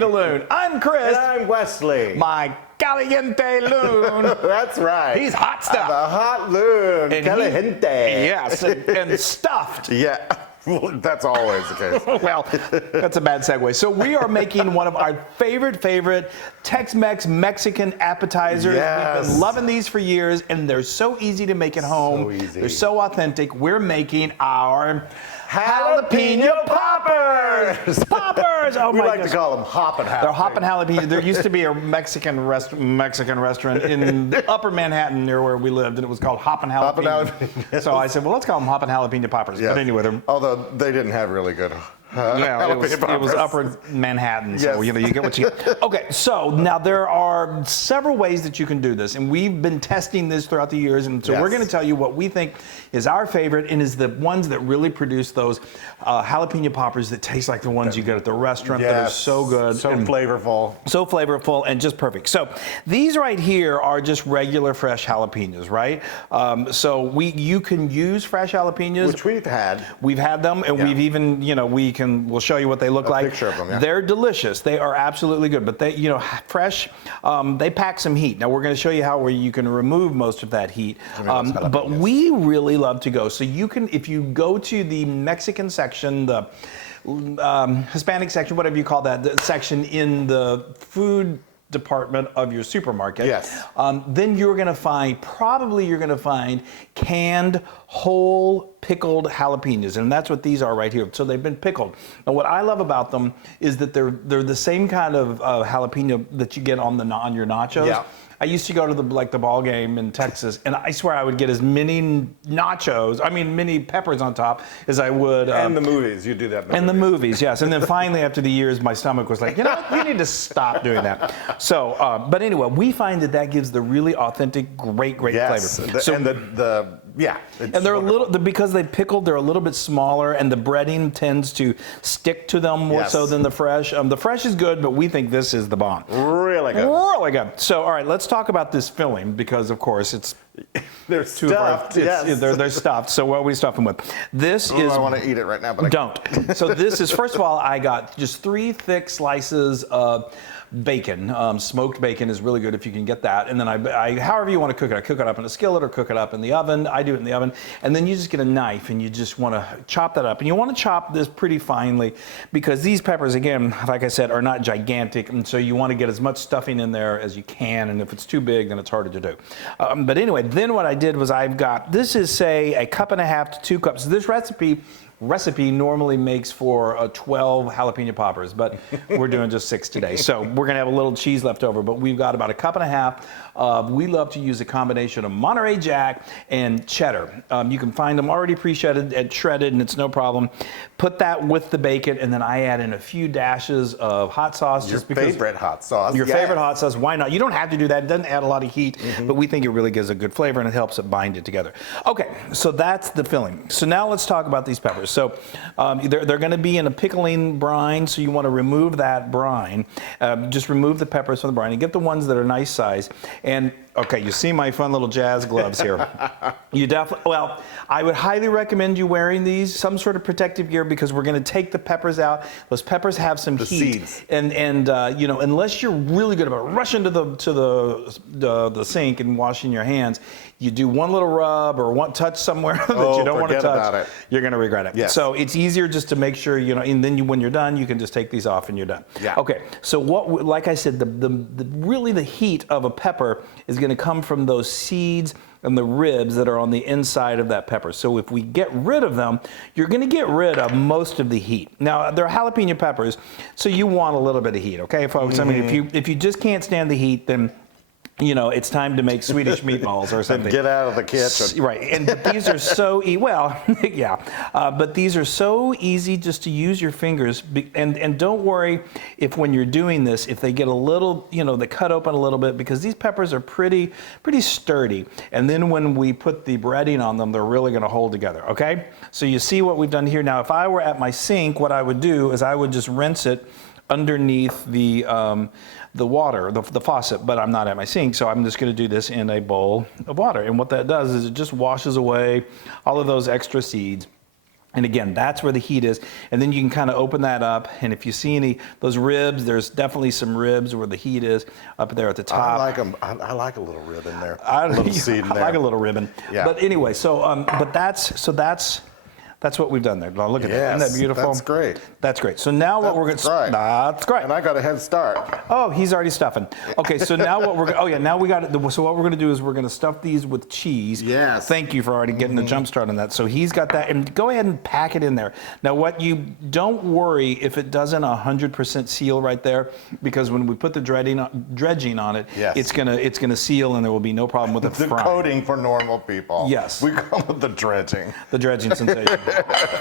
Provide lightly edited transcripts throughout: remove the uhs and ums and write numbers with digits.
Fajita Loon. I'm Chris. And I'm Wesley. My caliente Loon. That's right. He's hot stuff. The hot Loon. And Caliente. Yes, and stuffed. Yeah. Well, that's always the case. Well, that's a bad segue. So we are making one of our favorite Tex-Mex Mexican appetizers. Yes. We've been loving these for years, and they're so easy to make at home. So easy. They're so authentic. We're making our jalapeno poppers. Poppers! Oh We my like goodness. to call them hoppin' jalapeno. They're hoppin' jalapeno. There used to be a Mexican restaurant in Upper Manhattan near where we lived, and it was called Hoppin' Hoppin' Jalapeno. Jalapeno. So I said, well, let's call them Hoppin' Jalapeno Poppers. Yes. But anyway, they're... Although they didn't have really good Yeah, it was poppers. Upper Manhattan, so Yes. you get what you get. Okay, so now there are several ways that you can do this, and we've been testing this throughout the years, and so Yes. we're going to tell you what we think is our favorite and is the ones that really produce those jalapeno poppers that taste like the ones you get at the restaurant that are Yes. so good. So and flavorful. so flavorful and just perfect. So these right here are just regular fresh jalapenos, right? So you can use fresh jalapenos. Which we've had. We've had them, and Yeah. we've even, we'll show you what they look A like. picture of them, yeah. They're delicious. They are absolutely good, but they, fresh, they pack some heat. Now we're going to show you how you can remove most of that heat. But we really love to go. So you can, if you go to the Mexican section, the Hispanic section, whatever you call that, the section in the food department of your supermarket. Yes. Then you're going to find canned whole pickled jalapenos, and that's what these are right here. So they've been pickled. Now what I love about them is that they're the same kind of jalapeno that you get on your nachos. Yeah. I used to go to the ball game in Texas, and I swear I would get as many many peppers on top as I would. And the movies, you do that. In the movies, yes. And then finally, after the years, my stomach was like, you need to stop doing that. So, but anyway, we find that gives the really authentic, great Yes. flavor. So, And they're because they pickled, they're a little bit smaller, and the breading tends to stick to them more Yes. so than the fresh. The fresh is good, but we think this is the bomb. really good. Really good. So, all right, let's talk about this filling because, of course, it's They're two of our. stuffed. Yes. They're stuffed. So, what are we stuffing them with? This is. I want to eat it right now, but Don't. So this is, first of all, I got just 3 thick slices of bacon. Smoked bacon is really good if you can get that. And then I however you want to cook it. I cook it up in a skillet or cook it up in the oven. I do it in the oven. And then you just get a knife and you just want to chop that up. And you want to chop this pretty finely because these peppers, again, like I said, are not gigantic. And so you want to get as much stuffing in there as you can. And if it's too big, then it's harder to do. But anyway, then what I did was this is, say, 1.5 cups to 2 cups. So this recipe normally makes for 12 jalapeno poppers, but we're doing just 6 today. So we're gonna have a little cheese left over, but we've got about 1.5 cups. We love to use a combination of Monterey Jack and cheddar. You can find them already pre-shredded and shredded, and it's no problem. Put that with the bacon, and then I add in a few dashes of hot sauce. Your favorite hot sauce. Your Yes. favorite hot sauce. Why not? You don't have to do that. It doesn't add a lot of heat, but we think it really gives a good flavor and it helps it bind it together. Okay, so that's the filling. So now let's talk about these peppers. So they're going to be in a pickling brine, so you want to remove that brine. Just remove the peppers from the brine and get the ones that are nice size. And okay, you see my fun little jazz gloves here. I would highly recommend you wearing these, some sort of protective gear, because we're going to take the peppers out. Those peppers have some heat, seeds. and unless you're really good about rushing to the sink and washing your hands, you do one little rub or one touch somewhere that you don't want to forget touch. about it. You're going to regret it. Yes. So it's easier just to make sure and then when you're done, you can just take these off and you're done. Yeah. Okay. So like I said, the heat of a pepper is going to come from those seeds and the ribs that are on the inside of that pepper. So if we get rid of them, you're going to get rid of most of the heat. Now, they're jalapeno peppers, so you want a little bit of heat, okay, folks? Mm-hmm. I mean, if you just can't stand the heat, then it's time to make Swedish meatballs or something. Get out of the kitchen. Right, but these are so but these are so easy just to use your fingers. And don't worry if when you're doing this, if they get a little, they cut open a little bit, because these peppers are pretty sturdy. And then when we put the breading on them, they're really going to hold together. Okay, so you see what we've done here. Now, if I were at my sink, what I would do is I would just rinse it underneath the water, the faucet, but I'm not at my sink, so I'm just going to do this in a bowl of water. And what that does is it just washes away all of those extra seeds. And again, that's where the heat is. And then you can kind of open that up. And if you see any, those ribs, there's definitely some ribs where the heat is up there at the top. I like them. I like a little rib in there. A little seed in there. I like a little ribbon. Yeah. But anyway, but that's what we've done there. Now look at that. Isn't that beautiful? That's great. That's great. So now what we're going to... Right. That's great. And I got a head start. Oh, he's already stuffing. Okay, so now what we're... Oh, yeah, now we got it. So what we're going to do is we're going to stuff these with cheese. Yes. Thank you for already getting the jump start on that. So he's got that. And go ahead and pack it in there. Now, what you... Don't worry if it doesn't 100% seal right there, because when we put the dredging on it, yes. it's gonna seal and there will be no problem with it The frying. coating for normal people. Yes. We call it the dredging. The dredging sensation.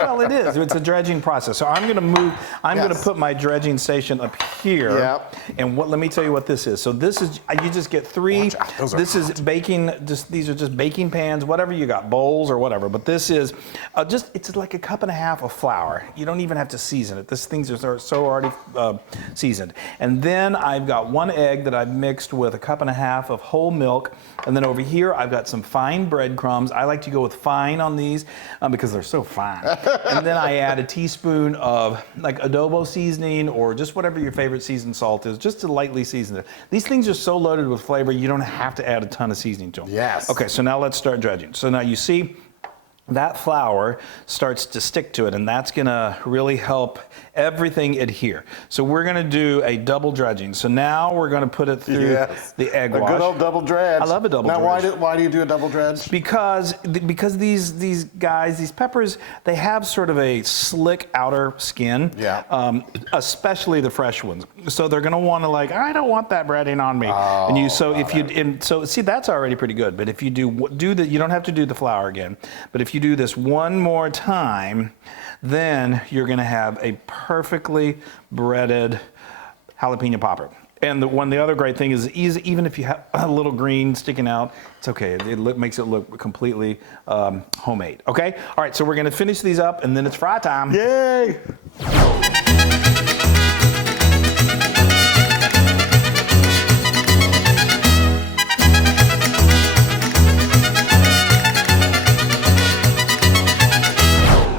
Well, it is. It's a dredging process. So I'm going to move. I'm going to put my dredging station up here. Yep. And let me tell you what this is. So this is, you just get three. This is baking. These are just baking pans, whatever you got, bowls or whatever. But this is it's like a cup and a half of flour. You don't even have to season it. These things are so already seasoned. And then I've got 1 egg that I've mixed with a cup and a half of whole milk. And then over here I've got some fine breadcrumbs. I like to go with fine on these because they're so fine. And then I add a teaspoon of like adobo seasoning or just whatever your favorite seasoned salt is, just to lightly season it. These things are so loaded with flavor, you don't have to add a ton of seasoning to them. Yes. Okay, so now let's start dredging. So now you see that flour starts to stick to it, and that's gonna really help everything adhere. So we're gonna do a double dredging. So now we're gonna put it through the egg wash. A good old double dredge. I love a double dredge. Now, why do you do a double dredge? Because these guys, these peppers, they have sort of a slick outer skin. Yeah. Especially the fresh ones. So they're gonna want to I don't want that breading on me. Oh, and see, that's already pretty good. But if you do you don't have to do the flour again. But if you do this one more time, then you're going to have a perfectly breaded jalapeno popper. And the other great thing is even if you have a little green sticking out, it's okay. It makes it look completely homemade. Okay? All right, so we're going to finish these up, and then it's fry time. Yay!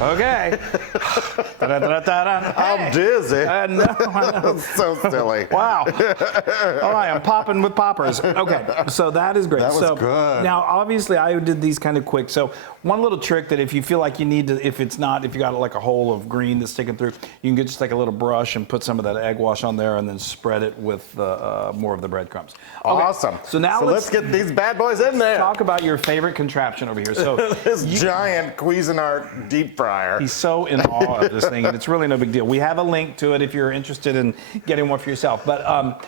Okay. I'm dizzy. I know. That's so silly. Wow. All right, I'm popping with poppers. Okay, so that is great. That was good. Now, obviously, I did these kind of quick. So one little trick that if you feel like you need to, if you got like a hole of green that's sticking through, you can get just like a little brush and put some of that egg wash on there and then spread it with more of the breadcrumbs. Okay, Awesome. so now let's get these bad boys in there. Talk about your favorite contraption over here. So this giant Cuisinart deep fryer. He's so in awe of this thing, and it's really no big deal. We have a link to it if you're interested in getting one for yourself. But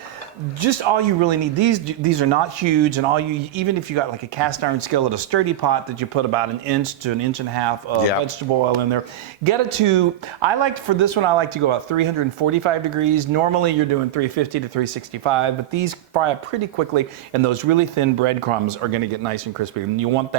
just all you really need, these are not huge, and even if you got like a cast iron skillet, a sturdy pot that you put about 1 inch to 1.5 inches of vegetable oil in there, get it to, for this one, I like to go about 345 degrees. Normally you're doing 350 to 365, but these fry up pretty quickly, and those really thin breadcrumbs are gonna get nice and crispy. And you want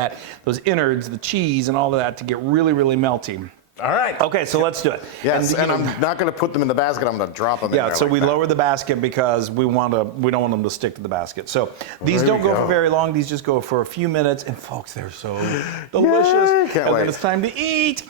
those innards, the cheese and all of that to get really, really melty. All right. Okay, so let's do it. Yes, and I'm not going to put them in the basket. I'm going to drop them in there. Yeah, so we lower the basket because we don't want them to stick to the basket. So these don't go for very long. These just go for a few minutes. And folks, they're so delicious. Can't wait. Then it's time to eat.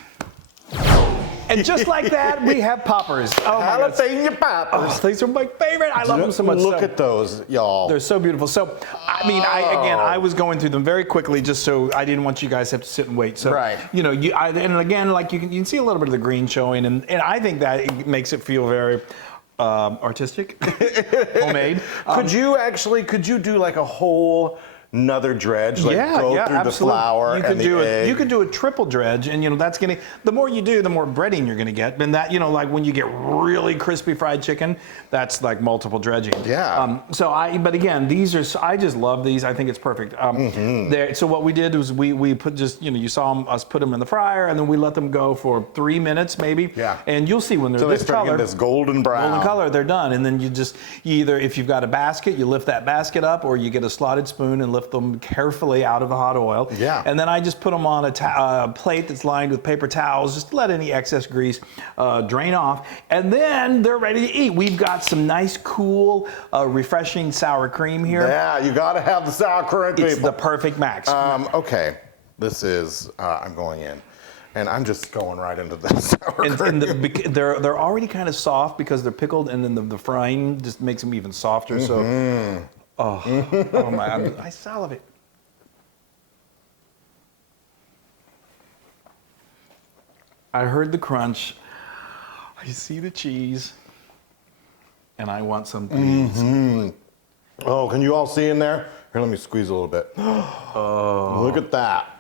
And just like that, we have poppers. Oh my God. Jalapeno poppers. Oh, these are my favorite. I love them so much. Look at those, y'all. They're so beautiful. So, I mean, I was going through them very quickly just so I didn't want you guys to have to sit and wait. So, right. And again, like you can see a little bit of the green showing, and I think that it makes it feel very artistic, homemade. Could you do like a whole another dredge, like go through absolutely. the flour you and the egg. You could do a triple dredge, and that's gonna. The more you do, the more breading you're gonna get. And that like when you get really crispy fried chicken, that's like multiple dredging. Yeah. But again, these are. I just love these. I think it's perfect. So what we did was we put you saw us put them in the fryer, and then we let them go for 3 minutes maybe. Yeah. And you'll see when they're so this they start color, getting this golden brown. golden color, they're done. And then you either, if you've got a basket, you lift that basket up, or you get a slotted spoon and lift them carefully out of the hot oil. Yeah. And then I just put them on a plate that's lined with paper towels, just to let any excess grease drain off. And then they're ready to eat. We've got some nice, cool, refreshing sour cream here. Yeah, you got to have the sour cream, It's people. the perfect max. Okay, this is, I'm going in. and I'm just going right into that sour cream. And they're already kind of soft because they're pickled, and then the frying just makes them even softer. So, oh my, I salivate. I heard the crunch. I see the cheese, and I want some please. Oh, can you all see in there? Here, let me squeeze a little bit. Look at that.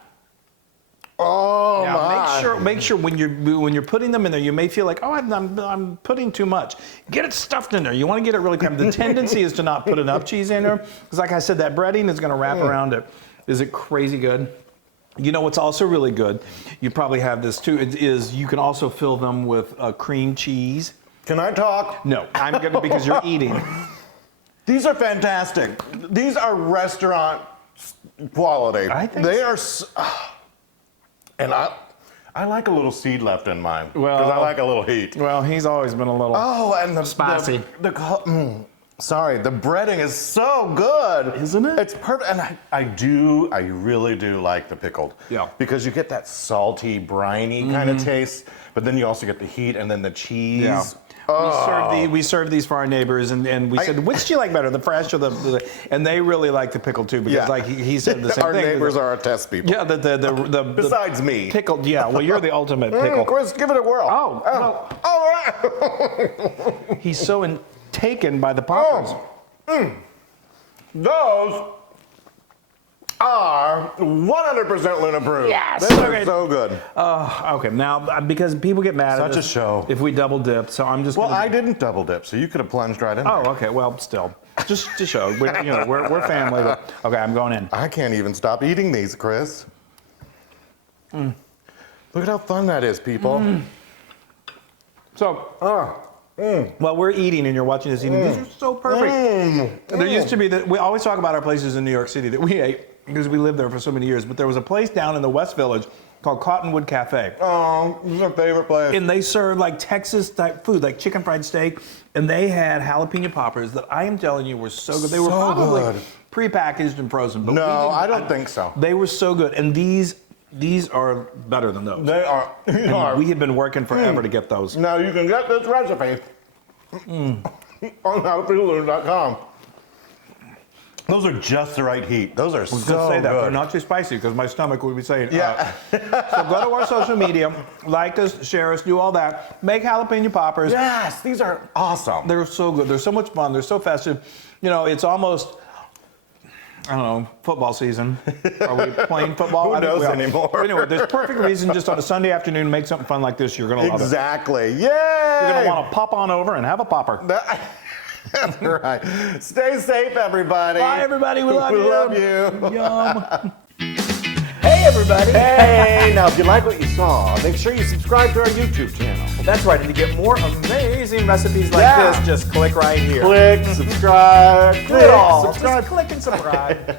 Oh Yeah, my! make sure when you're putting them in there, you may feel like, oh, I'm putting too much. Get it stuffed in there. You want to get it really cramped. The tendency is to not put enough cheese in there, because like I said, that breading is going to wrap around it. Is it crazy good? You know what's also really good? You probably have this too. Is you can also fill them with cream cheese. Can I talk? No, I'm gonna because you're eating. These are fantastic. These are restaurant quality. I think they are. And I like a little seed left in mine because Well, I like a little heat. Well, he's always been a little. Oh, and the spicy. Sorry, the breading is so good. Isn't it? It's perfect. And I really do like the pickled. Yeah. Because you get that salty, briny kind of taste, but then you also get the heat and then the cheese. Yeah. We serve these for our neighbors, and we said, which do you like better, the fresh or the and they really like the pickle too, because like he said the same our thing. Our neighbors are our test people. Yeah, the besides me. Pickled, yeah. Well, you're the ultimate pickle. Chris, give it a whirl. Oh, well, all right. He's so taken by the poppers. Those are 100% Loon approved. Yes. Those are so good. Okay, now because people get mad at Such us a show. if we double dip, so I'm just. Well, gonna I didn't double dip, so you could have plunged right in there. Oh, okay. Well, still, just to show, we're family. But, okay, I'm going in. I can't even stop eating these, Chris. Look at how fun that is, people. So, while we're eating and you're watching this eating, these are so perfect. There used to be that we always talk about our places in New York City that we ate because we lived there for so many years. But there was a place down in the West Village called Cottonwood Cafe. Oh, this is my favorite place. And they served like Texas type food, like chicken fried steak, and they had jalapeno poppers that I am telling you were so good. They were probably prepackaged and frozen. But no, I don't think so. They were so good, and these are better than those. They are. We have been working forever to get those. Now you can get this recipe on howtofeedloon.com. Those are just the right heat. Those are so good. They're not too spicy because my stomach would be saying. Yeah. So go to our social media, like us, share us, do all that. Make jalapeno poppers. Yes, these are awesome. They're so good. They're so much fun. They're so festive. You know, it's almost, I don't know, football season. Are we playing football? Who knows anymore? But anyway, there's perfect reason just on a Sunday afternoon to make something fun like this. You're going to love it. Exactly. Yay! You're going to want to pop on over and have a popper. That's right. Stay safe, everybody. Bye, everybody. We love you. We love you. Yum. Hey, everybody. Hey, now if you like what you saw, make sure you subscribe to our YouTube channel. That's right. And to get more amazing recipes like this, just click right here. Click, subscribe, Do it all. subscribe. Just click and subscribe.